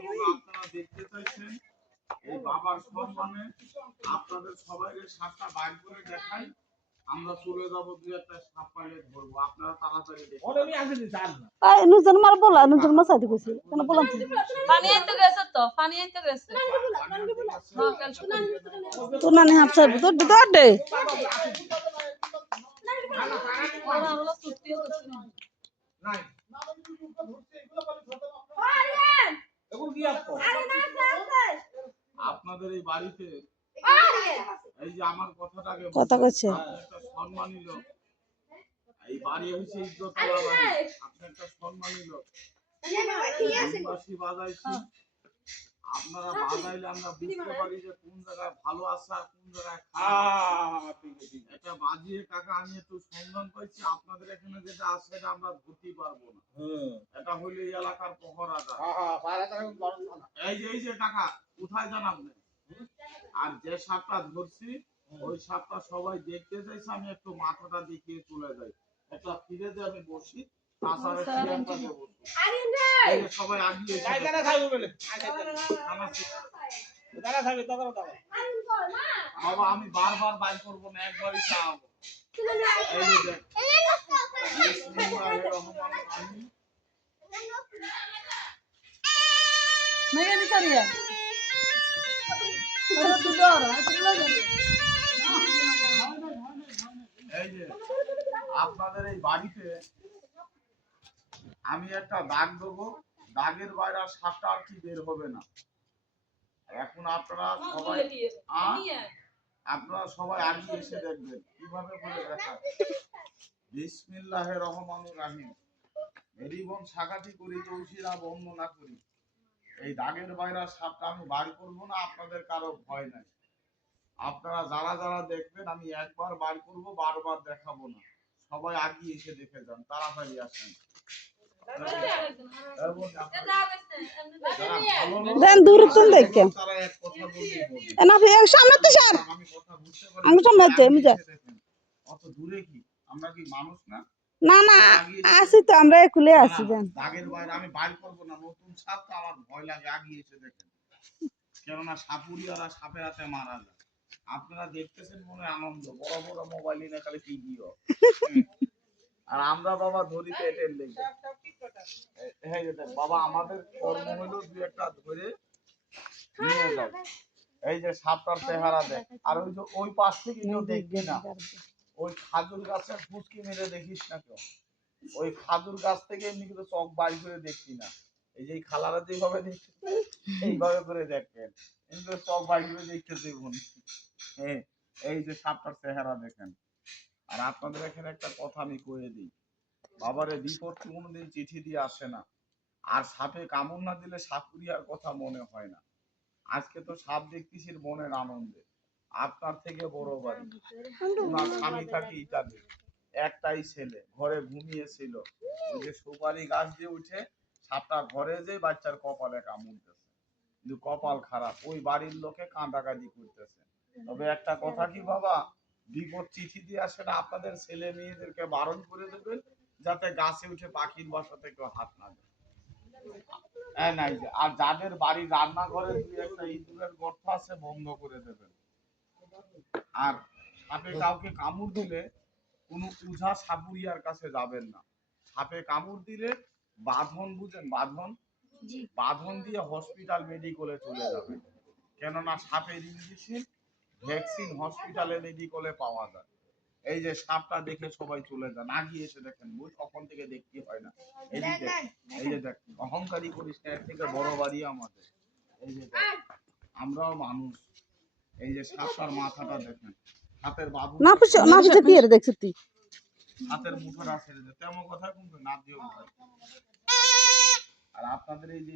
কথাগুলো আপনারা দেখতে চাইছেন, এই বাবার সম্মানে আপনাদের সবাইকে সাপটা বাইর করে দেখাই। আমরা চলে যাব, দুই একটা সাপ পাইলে ধরবো, আপনারা তাড়াতাড়ি দেখুন। নুজন মার বলা নুজন মা সাথে কইছে কেন বললাম পানি আনতে গেছে তো পানি আনতে গেছে তো নানি হাফ সাহেব তো দে ওরা হলো তুতিও করছে না নাই আপনাদের এই বাড়িতে এই যে আমার কথাটাকে কথা কইছে একটা সম্মানী লোক, এই বাড়ি হচ্ছে ইজ্জতওয়ালা বাড়ি, আপনি একটা সম্মানী লোক। বাঁশি বাজাইছি, আপনারা বাজাইলে আমরা বুঝতে পারি যে কোন জায়গায় ভালো আছে আর কোন জায়গায় খারাপ। এটা বাজিয়ে টাকা আমি একটু সন্ধান পাইছি, আপনাদের এখানে যেটা আছে এটা আমরা ধরতে পারবো না। এটা হইলো এই এলাকার পহরাদার। এই যে টাকা কোথায় যান আপনি? আর যে সাপটা ধরছি ওই সাপটা সবাই দেখতে চাইছে, আমি একটু মাথাটা দেখিয়ে চলে যাই, একটা ফিরে দিয়ে আমি বসি, তাছাড়া সবাই আগিয়ে বাবা আমি বারবার বাইর করবো না, একবারই চাওয়াবো। এই যে আপনাদের এই বাড়িতে আমি একটা দাগ দেবো, দাগের বাইরে আর সাপটা আর কি বের হবে না। এখন আপনারা সবাই আগে এসে দেখবেন কিভাবে করে দেখা। বিসমিল্লাহির রহমানির রহিম, জীবন সাকাতি করি তৌসিরা বর্ণনা করি। এই দাগের বাইরে সাপটা আমি বার করবো না, আপনাদের কারো ভয় নাই। আপনারা যারা যারা দেখবেন আমি একবার বার করব, বারবার দেখাবো না। সবাই আগে এসে দেখে যান, তাড়াতাড়ি আসেন। দেন দূর তো দেখে তারা এক কথা বলতে না সামনে তো স্যার আমি কথা বুঝতে পারি, আমি সামনে আমি যা অত দূরে কি আমরা কি মানুষ না? না না আসি তো আমরা খুলে আসি দেন দাগের বাইরে আমি বাইর করবো না, নতুন সাপ তো আমার ভয় লাগে, আগে এসে দেখেন। কেননা সাপুরিয়ারা সাপের হাতে মারা যায়। আপনারা দেখতেছেন মনে আনন্দ, বড় বড় মোবাইল নিয়ে খালি ভিডিও, আর আমরা বাবা ধরিতে এটেল দেখি। বাবা আমাদের কর্ম হলো দুই একটা ধরে নিয়ে যায়। এই যে সাপটার চেহারা দেখ, আর ওই যে ওই পাশ থেকে কেউ দেখবি না, ওই খাজুর গাছের ফুসকি মেরে দেখিস না কেউ, ওই খাজুর গাছ থেকে এমনি কিন্তু চোখ বাইর করে দেখবি না। এই যে খালারা যেভাবে দেখছে এইভাবে করে দেখবেন, কিন্তু চোখ বাইর করে দেখতেছে। এই যে সাপটার চেহারা দেখেন। আর আপনাদের এখানে একটা কথা আমি কয়ে দিই, বাবারে বিপদ কোনোদিন চিঠি দিয়ে আসে না, আর সাপে কামড় না দিলে সাপুরিয়ার কথা মনে হয় না। আজকে তো সাপ দেখতেছি মনের আনন্দে, আপনার থেকে বড় বাড়ি, ওনার স্বামী থাকে ইটালি, একটাই ছেলে, ঘরে ঘুমিয়েছিল, ওই যে সুপারি গাছ দিয়ে উঠে সাপটা ঘরে যে বাচ্চার কপালে কামড়তেছে, কিন্তু কপাল খারাপ, ওই বাড়ির লোকে কাঁদাকাঁদি করতেছে। তবে একটা কথা কি বাবা, বিপদ চিঠি দিয়ে আসে না, আপনাদের ছেলে মেয়েদেরকে বারণ করে দেবেন যাতে গাছে উঠে পাখির বাসাতে কেউ হাত না দেয়। আর যাদের বাড়ি রান্নাঘরে দুই একটা ইঁদুরের গর্ত আছে বন্ধ করে দেবেন। আর সাপে কাউকে কামড় দিলে কোনো উঝা সাপুরিয়ার কাছে যাবেন না। সাপে কামড় দিলে বাঁধন, বুঝেন বাঁধন, বাঁধন দিয়ে হসপিটাল মেডিকেলে চলে যাবেন। কেননা সাপের ইঞ্জেকশন ভ্যাকসিন হসপিটালে মেডিকেলে পাওয়া যায়। এই যে সাপটা দেখে সবাই চলে যান, আগিয়ে এসে দেখেন, বুঝ কখন থেকে দেখতে হয় না। এই যে দেখ অহংকারী করিস না, এর থেকে বড় বাড়ি আমাদের। এই যে আমরাও মানুষ। এই যে সাপটার মাথাটা দেখেন, হাতের বাবু না পুষে কি রে দেখছিস তুই, হাতের মুঠোটা ছেড়ে দে, তেমন কথা কিন্তু না দিও। আর আপনাদের এই যে